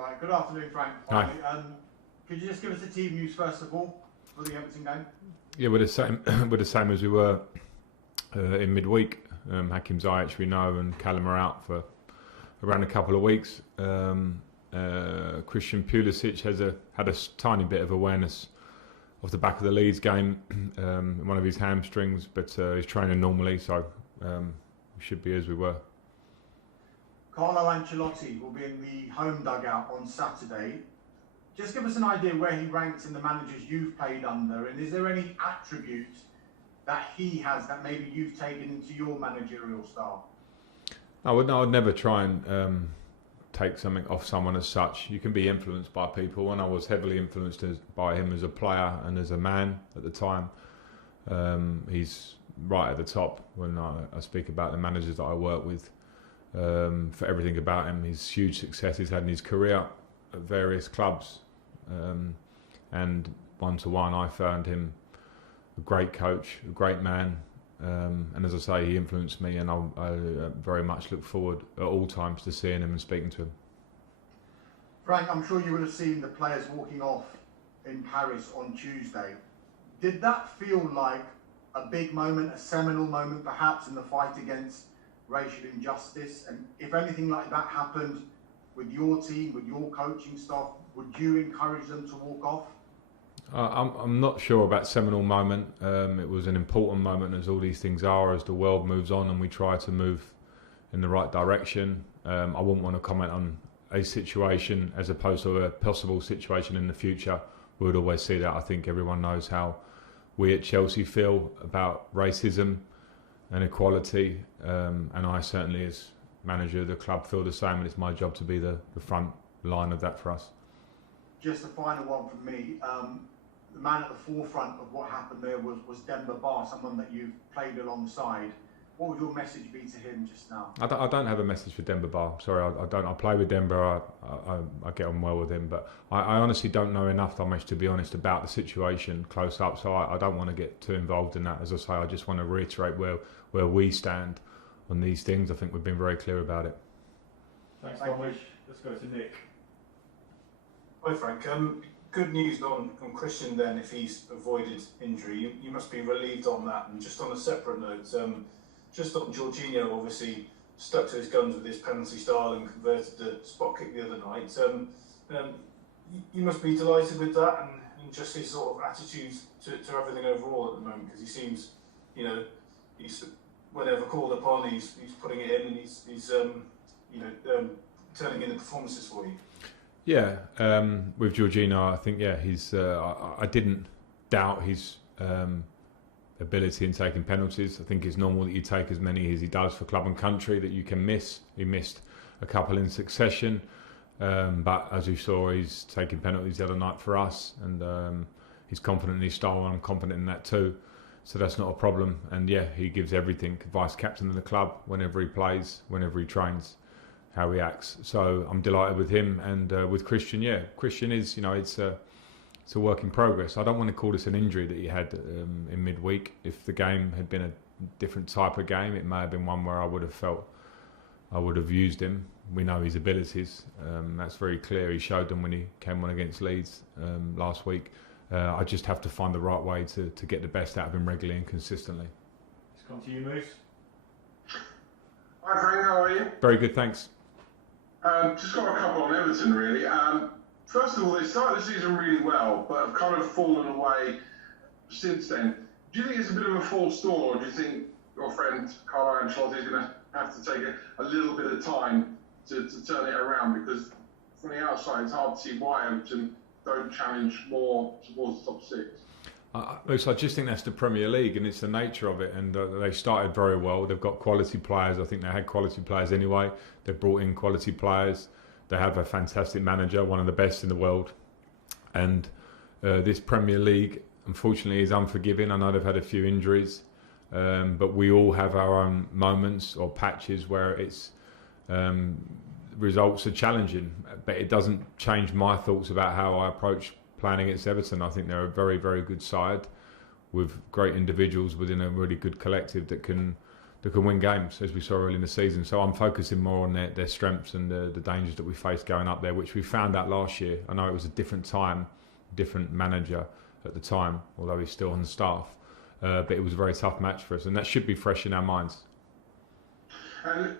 Right, good afternoon, Frank. Hi. Could you just give us the team news first of all for the Everton game? Yeah, we're the same. We're the same as we were in midweek. Hakim's Ziyech we know, and Callum are out for around a couple of weeks. Christian Pulisic had a tiny bit of awareness off the back of the Leeds game, one of his hamstrings, but he's training normally, so we should be as we were. Carlo Ancelotti will be in the home dugout on Saturday. Just give us an idea where he ranks in the managers you've played under, and is there any attribute that he has that maybe you've taken into your managerial style? I would never try and take something off someone as such. You can be influenced by people, and I was heavily influenced by him as a player and as a man at the time. He's right at the top when I speak about the managers that I work with. For everything about him, his huge success he's had in his career at various clubs, and one-to-one I found him a great coach, a great man, and as I say, he influenced me, and I very much look forward at all times to seeing him and speaking to him. Frank, I'm sure you would have seen the players walking off in Paris on Tuesday. Did that feel like a big moment, a seminal moment perhaps in the fight against racial injustice? And if anything like that happened with your team, with your coaching staff, would you encourage them to walk off? I'm not sure about seminal moment. It was an important moment, as all these things are, as the world moves on and we try to move in the right direction. I wouldn't want to comment on a situation as opposed to a possible situation in the future. We would always see that. I think everyone knows how we at Chelsea feel about racism and equality, and I certainly, as manager of the club, feel the same, and it's my job to be the front line of that for us. Just a final one from me. The man at the forefront of what happened there was Demba Ba, someone that you've played alongside. What would your message be to him just now? I don't have a message for Demba Ba. Sorry, I don't. I play with Demba. I get on well with him, but I honestly don't know enough, Thomas, to be honest, about the situation close up. So I don't want to get too involved in that. As I say, I just want to reiterate where we stand on these things. I think we've been very clear about it. Thanks, Thomas. Let's go to Nick. Hi, Frank. Good news on Christian then, if he's avoided injury. You must be relieved on that. And just on a separate note, just on Jorginho, obviously stuck to his guns with his penalty style and converted the spot kick the other night. You must be delighted with that and just his sort of attitude to everything overall at the moment, because he seems, he's whenever called upon, he's putting it in, and he's turning in the performances for you. Yeah, with Jorginho, I think he's. I didn't doubt his ability in taking penalties. I think it's normal that you take as many as he does for club and country that you can miss. He missed a couple in succession, but as you saw, he's taking penalties the other night for us, and he's confident in his style, and I'm confident in that too. So that's not a problem. And he gives everything. Vice captain of the club whenever he plays, whenever he trains, how he acts. So I'm delighted with him, and with Christian. Christian is, it's a work in progress. I don't want to call this an injury that he had in midweek. If the game had been a different type of game, it may have been one where I would have felt I would have used him. We know his abilities. That's very clear. He showed them when he came on against Leeds last week. I just have to find the right way to get the best out of him regularly and consistently. Let's come to you, Moose. Hi Frank, how are you? Very good, thanks. Just got a couple on Everton really. First of all, they started the season really well, but have kind of fallen away since then. Do you think it's a bit of a false dawn, or do you think your friend Carlo Ancelotti is going to have to take a little bit of time to turn it around? Because from the outside, it's hard to see why Everton don't challenge more towards the top six. I just think that's the Premier League, and it's the nature of it. And they started very well. They've got quality players. I think they had quality players anyway. They've brought in quality players. They have a fantastic manager, one of the best in the world. And this Premier League, unfortunately, is unforgiving. I know they've had a few injuries, but we all have our own moments or patches where it's results are challenging. But it doesn't change my thoughts about how I approach playing against Everton. I think they're a very, very good side with great individuals within a really good collective that can that can win games, as we saw early in the season. So I'm focusing more on their strengths and the dangers that we faced going up there, which we found out last year. I know it was a different time, different manager at the time, although he's still on the staff. But it was a very tough match for us, and that should be fresh in our minds. And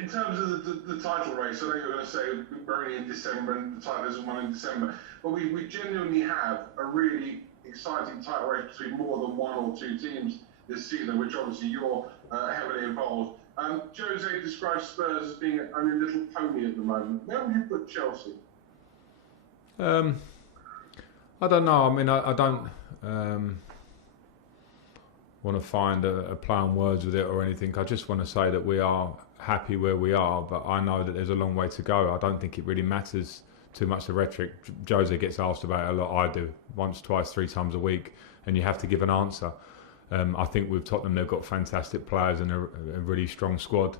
in terms of the title race, I know you're going to say we're only in December and the title isn't won in December, but we genuinely have a really exciting title race between more than one or two teams this season, which obviously you're heavily involved. Jose describes Spurs as being only a little pony at the moment. Where would you put Chelsea? I don't know. I mean, I don't want to find a play on words with it or anything. I just want to say that we are happy where we are, but I know that there's a long way to go. I don't think it really matters too much, the rhetoric. Jose gets asked about it a lot. I do, once, twice, 3 times a week, and you have to give an answer. I think with Tottenham, they've got fantastic players and a really strong squad.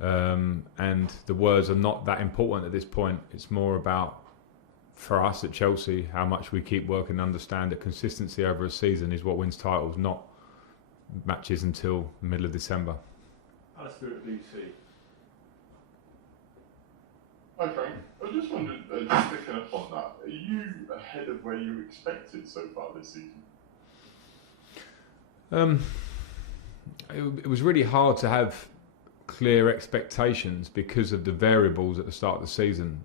And the words are not that important at this point. It's more about, for us at Chelsea, how much we keep working and understand that consistency over a season is what wins titles, not matches until the middle of December. Alistair at BC. Hi Frank, I just wondered, just picking up on that, are you ahead of where you expected so far this season? It was really hard to have clear expectations because of the variables at the start of the season.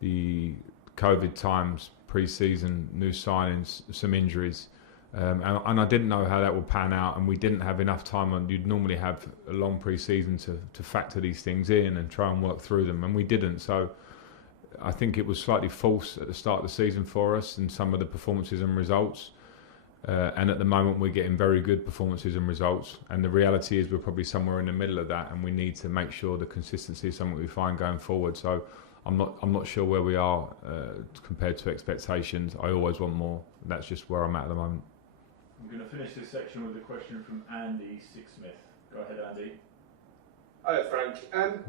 The COVID times, pre-season, new signings, some injuries. And I didn't know how that would pan out, and we didn't have enough time. You'd normally have a long pre-season to factor these things in and try and work through them, and we didn't. So I think it was slightly false at the start of the season for us in some of the performances and results. And at the moment we're getting very good performances and results, and the reality is we're probably somewhere in the middle of that, and we need to make sure the consistency is something we find going forward. So I'm not sure where we are compared to expectations. I always want more. That's just where I'm at the moment. I'm going to finish this section with a question from Andy Sixsmith. Go ahead, Andy. Hi Frank,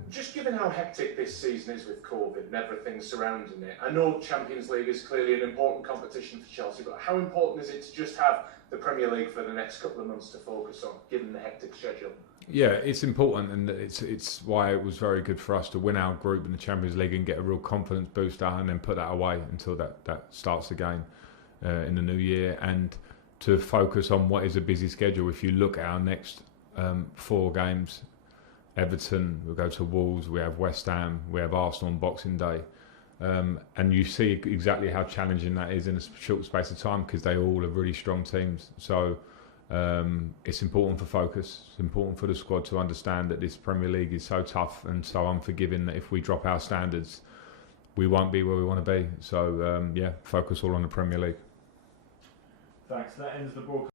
just given how hectic this season is with COVID and everything surrounding it, I know Champions League is clearly an important competition for Chelsea, but how important is it to just have the Premier League for the next couple of months to focus on, given the hectic schedule? Yeah, it's important, and it's why it was very good for us to win our group in the Champions League and get a real confidence booster, and then put that away until that starts again in the new year, and to focus on what is a busy schedule. If you look at our next 4 games, Everton, we'll go to Wolves, we have West Ham, we have Arsenal on Boxing Day. And you see exactly how challenging that is in a short space of time, because they all are really strong teams. So it's important for focus. It's important for the squad to understand that this Premier League is so tough and so unforgiving that if we drop our standards, we won't be where we want to be. So focus all on the Premier League. Thanks. That ends the broadcast.